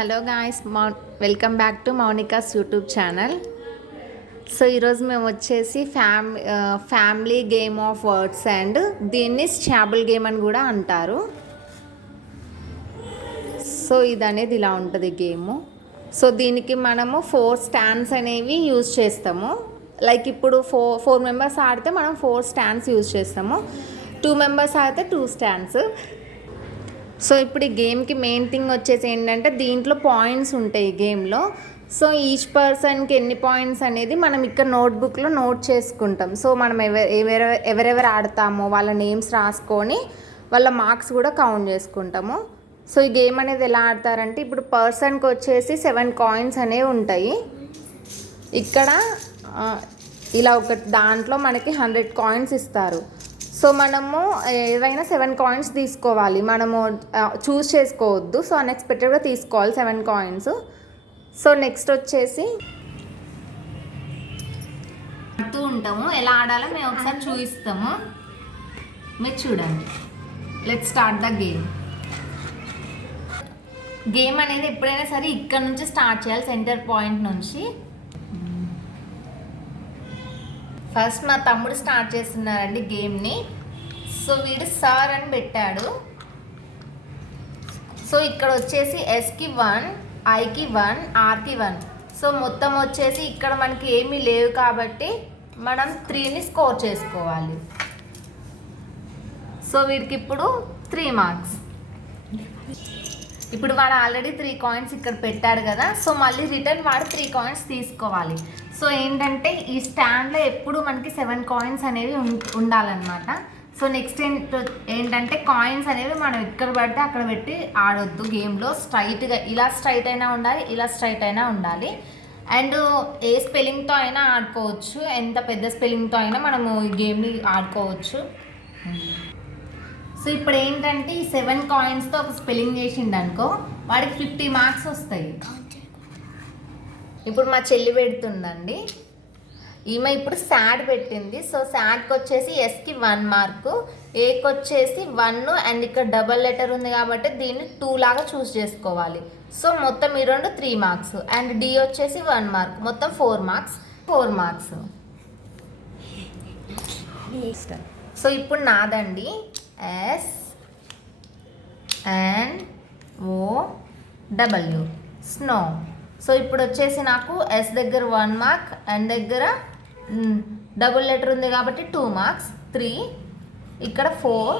Hello guys, welcome back to Mounika's YouTube channel. So ఈరోజు మేము వచ్చేసి family game of words and దీన్ని Scrabble game అని కూడా అంటారు. సో ఇది అనేది ఇలా ఉంటుంది గేము. సో దీనికి మనము 4 స్టాండ్స్ అనేవి యూజ్ చేస్తాము. లైక్ ఇప్పుడు ఫోర్ మెంబర్స్ ఆడితే మనం 4 స్టాండ్స్ యూజ్ చేస్తాము. 2 మెంబర్స్ ఆడితే 2 స్టాండ్స్. సో ఇప్పుడు ఈ గేమ్కి మెయిన్ థింగ్ వచ్చేసి ఏంటంటే దీంట్లో పాయింట్స్ ఉంటాయి ఈ గేమ్లో. సో ఈచ్ పర్సన్కి ఎన్ని పాయింట్స్ అనేది మనం ఇక్కడ నోట్బుక్లో నోట్ చేసుకుంటాం. సో మనం ఎవరెవరు ఆడతామో వాళ్ళ నేమ్స్ రాసుకొని వాళ్ళ మార్క్స్ కూడా కౌంట్ చేసుకుంటాము. సో ఈ గేమ్ అనేది ఎలా ఆడతారంటే ఇప్పుడు పర్సన్కి వచ్చేసి 7 కాయిన్స్ అనేవి ఉంటాయి. ఇక్కడ ఇలా ఒక దాంట్లో మనకి 100 కాయిన్స్ ఇస్తారు. సో మనము ఏవైనా 7 కాయిన్స్ తీసుకోవాలి. మనము చూస్ చేసుకోవద్దు. సో అన్ఎక్స్పెక్టెడ్గా తీసుకోవాలి 7 కాయిన్స్. సో నెక్స్ట్ వచ్చేసి ఆడుతూ ఉంటాము. ఎలా ఆడాలో మేము ఒకసారి చూపిస్తాము, మీరు చూడండి. Let's start the game. Game అనేది ఎప్పుడైనా సరే ఇక్కడ నుంచి స్టార్ట్ చేయాలి, సెంటర్ పాయింట్ నుంచి. ఫస్ట్ మా తమ్ముడు స్టార్ట్ చేస్తున్నారండి గేమ్ని. సో వీడు సార్ అని పెట్టాడు. సో ఇక్కడ వచ్చేసి ఎస్కి 1, ఐకి 1, ఆర్కి 1. సో మొత్తం వచ్చేసి ఇక్కడ మనకి ఏమీ లేవు కాబట్టి మనం 3ని స్కోర్ చేసుకోవాలి. సో వీడికి ఇప్పుడు 3 మార్క్స్. ఇప్పుడు వాడు ఆల్రెడీ 3 కాయిన్స్ ఇక్కడ పెట్టాడు కదా. సో మళ్ళీ రిటర్న్ వాడు 3 కాయిన్స్ తీసుకోవాలి. సో ఏంటంటే ఈ స్టాండ్లో ఎప్పుడు మనకి 7 కాయిన్స్ అనేవి ఉండాలన్నమాట. సో నెక్స్ట్ ఏంటంటే కాయిన్స్ అనేవి మనం ఇక్కడ పడితే అక్కడ పెట్టి ఆడొద్దు గేమ్లో. స్ట్రైట్గా ఇలా స్ట్రైట్ అయినా ఉండాలి, ఇలా స్ట్రైట్ అయినా ఉండాలి. అండ్ ఏ స్పెల్లింగ్తో అయినా ఆడుకోవచ్చు, ఎంత పెద్ద స్పెల్లింగ్తో అయినా మనము ఈ గేమ్ని ఆడుకోవచ్చు. సో ఇప్పుడు ఏంటంటే ఈ 7 కాయిన్స్తో ఒక స్పెల్లింగ్ చేసిండు అనుకో, వాడికి 50 మార్క్స్ వస్తాయి. ఇప్పుడు మా చెల్లి పెడుతుందండి. ఈమె ఇప్పుడు శాడ్ పెట్టింది. సో శాడ్కి వచ్చేసి ఎస్కి 1 మార్కు, ఏకి వచ్చేసి 1 అండ్ ఇక్కడ డబల్ లెటర్ ఉంది కాబట్టి దీన్ని 2 లాగా చూస్ చేసుకోవాలి. సో మొత్తం ఈ 2 3 మార్క్స్ అండ్ డి వచ్చేసి 1 మార్క్, మొత్తం 4 మార్క్స్. సో ఇప్పుడు నాదండి S and OW snow. So ఇప్పుడు వచ్చేసి నాకు ఎస్ దగ్గర 1 మార్క్ అండ్ దగ్గర డబుల్ లెటర్ ఉంది కాబట్టి 2 మార్క్స్, 3 ఇక్కడ 4,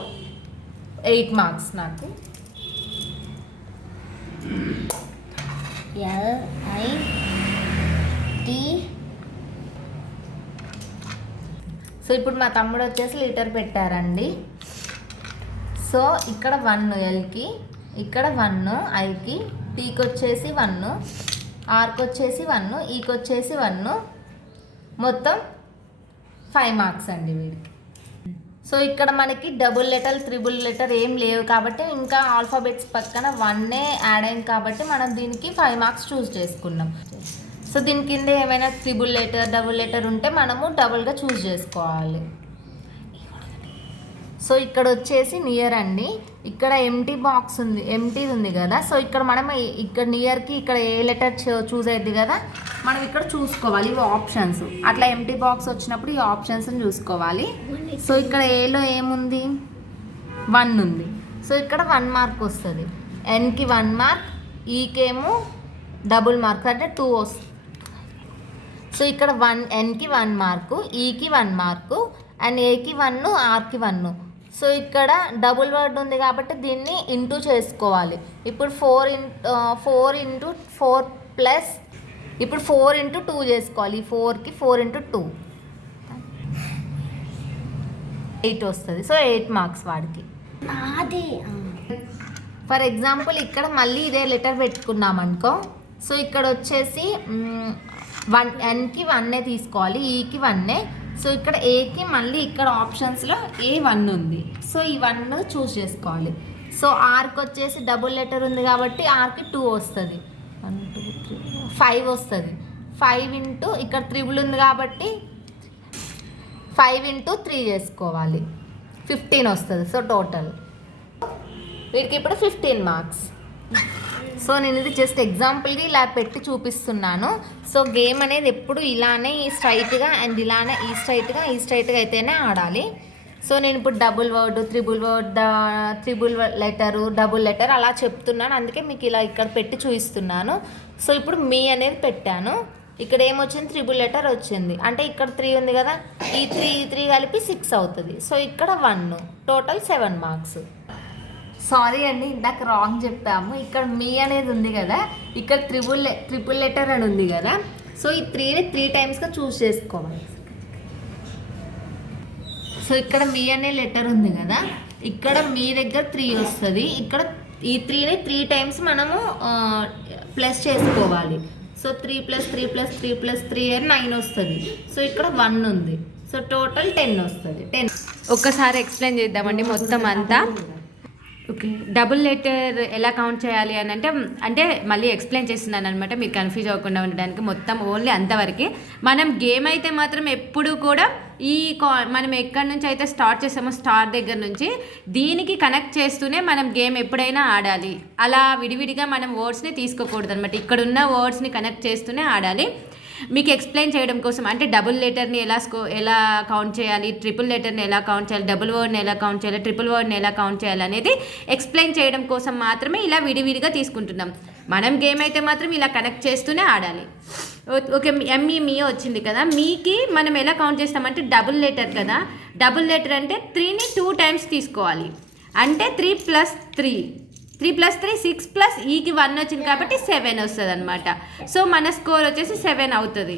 8 మార్క్స్ నాకు. LIT. సో ఇప్పుడు మా తమ్ముడు వచ్చేసి లీటర్ పెట్టారండి. సో ఇక్కడ 1 ఎల్కి, ఇక్కడ 1 ఐకి, టీకి వచ్చేసి 1, ఆర్కి వచ్చేసి 1, ఈకి వచ్చేసి 1, మొత్తం 5 మార్క్స్ అండి వీడికి. సో ఇక్కడ మనకి డబుల్ లెటర్, త్రిబుల్ లెటర్ ఏం లేవు కాబట్టి ఇంకా ఆల్ఫాబెట్స్ పక్కన 1 యాడ్ అయింది కాబట్టి మనం దీనికి 5 మార్క్స్ చూస్ చేసుకున్నాం. సో దీని కింద ఏమైనా త్రిబుల్ లెటర్, డబుల్ లెటర్ ఉంటే మనము డబుల్గా చూస్ చేసుకోవాలి. సో ఇక్కడ వచ్చేసి నియర్ అండి. ఇక్కడ ఎంటీ బాక్స్ ఉంది, ఎంటీ ఉంది కదా. సో ఇక్కడ మనం ఇక్కడ నియర్కి ఇక్కడ ఏ లెటర్ చూస్ అయ్యింది కదా, మనం ఇక్కడ చూసుకోవాలి. ఇవి ఆప్షన్స్. అట్లా ఎంటీ బాక్స్ వచ్చినప్పుడు ఈ ఆప్షన్స్ని చూసుకోవాలి. సో ఇక్కడ ఏలో ఏముంది, 1 ఉంది. సో ఇక్కడ 1 మార్క్ వస్తుంది. ఎన్కి 1 మార్క్, ఈకేమో డబుల్ మార్క్ అంటే 2 వస్తుంది. సో ఇక్కడ ఎన్కి 1 మార్కు, ఈకి 1 మార్కు అండ్ ఏకి 1, ఆర్కి 1. సో ఇక్కడ డబుల్ వర్డ్ ఉంది కాబట్టి దీన్ని ఇంటూ చేసుకోవాలి. ఇప్పుడు 4 ఇంటూ 4 ప్లస్ ఇప్పుడు 4 ఇంటూ 2 చేసుకోవాలి. ఈ 4కి 4 ఇంటూ 2 8 వస్తుంది. సో 8 మార్క్స్ వాడికి. ఫర్ ఎగ్జాంపుల్ ఇక్కడ మళ్ళీ ఇదే లెటర్ పెట్టుకున్నాం అనుకో. సో ఇక్కడ వచ్చేసి ఎన్కి 1 తీసుకోవాలి, ఈకి 1. సో ఇక్కడ ఏకి మళ్ళీ ఇక్కడ ఆప్షన్స్లో A1 ఉంది. సో ఈ 1 చూస్ చేసుకోవాలి. సో ఆర్కి వచ్చేసి డబుల్ లెటర్ ఉంది కాబట్టి ఆర్కి 2 వస్తుంది, 1 2 3 5 వస్తుంది. 5 ఇంటూ ఇక్కడ త్రిబుల్ ఉంది కాబట్టి 5 ఇంటూ 3 చేసుకోవాలి, 15 వస్తుంది. సో టోటల్ వీడికి ఇప్పుడు 15 మార్క్స్. సో నేను ఇది జస్ట్ ఎగ్జాంపుల్గా ఇలా పెట్టి చూపిస్తున్నాను. సో గేమ్ అనేది ఎప్పుడు ఇలానే స్ట్రైట్గా అండ్ ఇలానే ఈ స్ట్రైట్గా అయితేనే ఆడాలి. సో నేను ఇప్పుడు double word, triple letter, double letter అలా చెప్తున్నాను, అందుకే మీకు ఇలా ఇక్కడ పెట్టి చూపిస్తున్నాను. సో ఇప్పుడు మీ అనేది పెట్టాను, ఇక్కడ ఏమొచ్చింది త్రిబుల్ లెటర్ వచ్చింది, అంటే ఇక్కడ 3 ఉంది కదా, ఈ 3 కలిపి 6 అవుతుంది. సో ఇక్కడ 1, టోటల్ 7 మార్క్స్. సారీ అండి, ఇందాక రాంగ్ చెప్పాము. ఇక్కడ మీ అనేది ఉంది కదా, ఇక్కడ ట్రిపుల్ లెటర్ అని ఉంది కదా. సో ఈ 3ని 3 టైమ్స్గా చూస్ చేసుకోవాలి. సో ఇక్కడ మీ అనే లెటర్ ఉంది కదా, ఇక్కడ మీ దగ్గర 3 వస్తుంది, ఇక్కడ ఈ 3ని 3 టైమ్స్ మనము ప్లస్ చేసుకోవాలి. సో 3 + 3 + 3 + 3 అని 9 వస్తుంది. సో ఇక్కడ 1 ఉంది, సో టోటల్ 10 వస్తుంది. 10 ఒక్కసారి ఎక్స్ప్లెయిన్ చేద్దామండి మొత్తం అంతా. ఓకే, డబుల్ లెటర్ ఎలా కౌంట్ చేయాలి అని అంటే మళ్ళీ ఎక్స్ప్లెయిన్ చేస్తున్నాను అనమాట, మీరు కన్ఫ్యూజ్ అవ్వకుండా ఉండడానికి. మొత్తం ఓన్లీ అంతవరకే. మనం గేమ్ అయితే మాత్రం ఎప్పుడు కూడా మనం ఎక్కడి నుంచి అయితే స్టార్ట్ చేసామో స్టార్ దగ్గర నుంచి దీనికి కనెక్ట్ చేస్తూనే మనం గేమ్ ఎప్పుడైనా ఆడాలి. అలా విడివిడిగా మనం వర్డ్స్ని తీసుకోకూడదు అనమాట, ఇక్కడ ఉన్న వర్డ్స్ని కనెక్ట్ చేస్తూనే ఆడాలి. మీకు ఎక్స్ప్లెయిన్ చేయడం కోసం, అంటే డబుల్ లెటర్ని ఎలా కౌంట్ చేయాలి, ట్రిపుల్ లెటర్ని ఎలా కౌంట్ చేయాలి, డబుల్ వర్డ్ని ఎలా కౌంట్ చేయాలి, ట్రిపుల్ వర్డ్ని ఎలా కౌంట్ చేయాలి అనేది ఎక్స్ప్లెయిన్ చేయడం కోసం మాత్రమే ఇలా విడివిడిగా తీసుకుంటున్నాం. మనం గేమ్ అయితే మాత్రం ఇలా కనెక్ట్ చేస్తూనే ఆడాలి. ఓకే, మీ వచ్చింది కదా, మీకి మనం ఎలా కౌంట్ చేస్తామంటే డబుల్ లెటర్ కదా, డబుల్ లెటర్ అంటే 3ని 2 టైమ్స్ తీసుకోవాలి, అంటే 3 + 3 6 ప్లస్ ఈకి 1 వచ్చింది కాబట్టి 7 వస్తుంది అనమాట. సో మన స్కోర్ వచ్చేసి 7 అవుతుంది.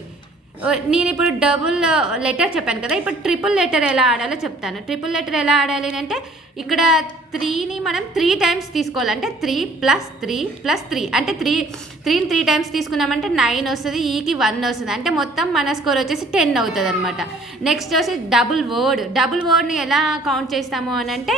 నేను ఇప్పుడు డబుల్ లెటర్ చెప్పాను కదా, ఇప్పుడు ట్రిపుల్ లెటర్ ఎలా ఆడాలో చెప్తాను. ట్రిపుల్ లెటర్ ఎలా ఆడాలి అంటే ఇక్కడ 3ని మనం 3 టైమ్స్ తీసుకోవాలి, అంటే 3 + 3 + 3 అంటే 3ని 3 టైమ్స్ తీసుకున్నామంటే 9 వస్తుంది, ఈకి 1 వస్తుంది, అంటే మొత్తం మన స్కోర్ వచ్చేసి 10 అవుతుంది అనమాట. నెక్స్ట్ వచ్చి డబుల్ వర్డ్ని ఎలా కౌంట్ చేస్తాము అని అంటే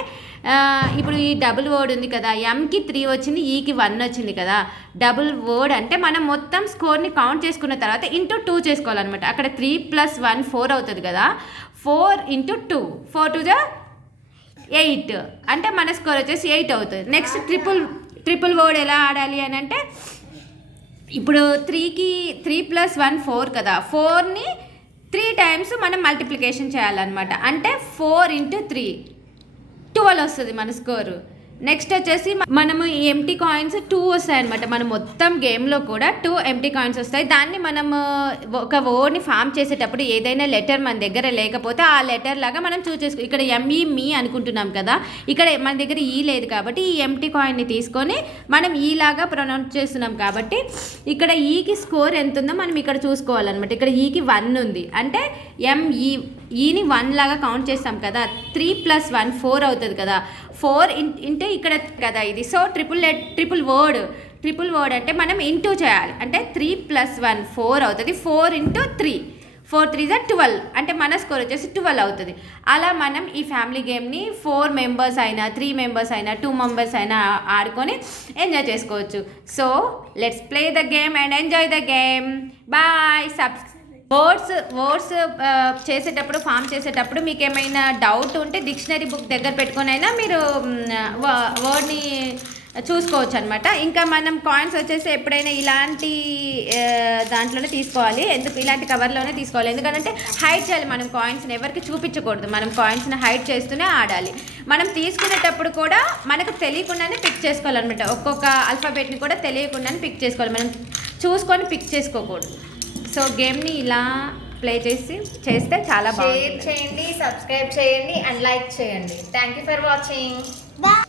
ఇప్పుడు ఈ డబుల్ వర్డ్ ఉంది కదా, ఎంకి 3 వచ్చింది, ఈకి 1 వచ్చింది కదా. డబుల్ వర్డ్ అంటే మనం మొత్తం స్కోర్ని కౌంట్ చేసుకున్న తర్వాత ఇంటూ 2 చేసుకోవాలన్నమాట. అక్కడ 3 + 1 4 అవుతుంది కదా, 4 × 2 4 × 2 = 8, అంటే మన స్కోర్ వచ్చేసి 8 అవుతుంది. నెక్స్ట్ ట్రిపుల్ వర్డ్ ఎలా ఆడాలి అని అంటే ఇప్పుడు 3కి 3 + 1 4 కదా, 4ని 3 టైమ్స్ మనం మల్టిప్లికేషన్ చేయాలన్నమాట, అంటే 4 × 3 12 వస్తుంది మన స్కోరు. నెక్స్ట్ వచ్చేసి మనము ఈ ఎంటీ కాయిన్స్ 2 వస్తాయి అనమాట. మనం మొత్తం గేమ్లో కూడా 2 ఎంటీ కాయిన్స్ వస్తాయి. దాన్ని మనము ఒక వర్డ్ని ఫామ్ చేసేటప్పుడు ఏదైనా లెటర్ మన దగ్గర లేకపోతే ఆ లెటర్ లాగా మనం చూస్ చేసుకో. ఇక్కడ మీ అనుకుంటున్నాం కదా, ఇక్కడ మన దగ్గర ఈ లేదు కాబట్టి ఈ ఎంటీ కాయిన్ని తీసుకొని మనం ఈలాగా ప్రొనౌన్స్ చేస్తున్నాం కాబట్టి ఇక్కడ ఈకి స్కోర్ ఎంత ఉందో మనం ఇక్కడ చూసుకోవాలన్నమాట. ఇక్కడ ఈకి 1 ఉంది, అంటే ఈని 1 లాగా కౌంట్ చేస్తాం కదా, 3 + 1 4 అవుతుంది కదా, 4 ఇంటూ ఇక్కడ కదా ఇది. సో ట్రిపుల్ వర్డ్ అంటే మనం ఇంటూ చేయాలి, అంటే 3 + 1 4 అవుతుంది, 4 × 3 4 3 = 12, అంటే మన స్కోర్ వచ్చేసి 12 అవుతుంది. అలా మనం ఈ ఫ్యామిలీ గేమ్ని 4 మెంబర్స్ అయినా 3 మెంబర్స్ అయినా 2 మెంబర్స్ అయినా ఆడుకొని ఎంజాయ్ చేసుకోవచ్చు. So let's play the game and enjoy the game. Bye. Words form చేసేటప్పుడు మీకు ఏమైనా డౌట్ ఉంటే డిక్షనరీ బుక్ దగ్గర పెట్టుకొని అయినా మీరు వర్డ్ని చూసుకోవచ్చు అనమాట. ఇంకా మనం కాయిన్స్ వచ్చేసి ఎప్పుడైనా ఇలాంటి దాంట్లోనే తీసుకోవాలి, ఇలాంటి కవర్లోనే తీసుకోవాలి. ఎందుకంటే హైడ్ చేయాలి మనం కాయిన్స్ని, ఎవరికి చూపించకూడదు. మనం కాయిన్స్ని హైడ్ చేస్తూనే ఆడాలి. మనం తీసుకునేటప్పుడు కూడా మనకు తెలియకుండానే పిక్ చేసుకోవాలన్నమాట. ఒక్కొక్క ఆల్ఫాబెట్ని కూడా తెలియకుండానే పిక్ చేసుకోవాలి, మనం చూసుకొని పిక్ చేసుకోకూడదు. సో గేమ్ని ఇలా ప్లే చేస్తే చాలా బాగుంటుంది. షేర్ చేయండి, సబ్స్క్రైబ్ చేయండి అండ్ లైక్ చేయండి. Thank you for watching. Bye.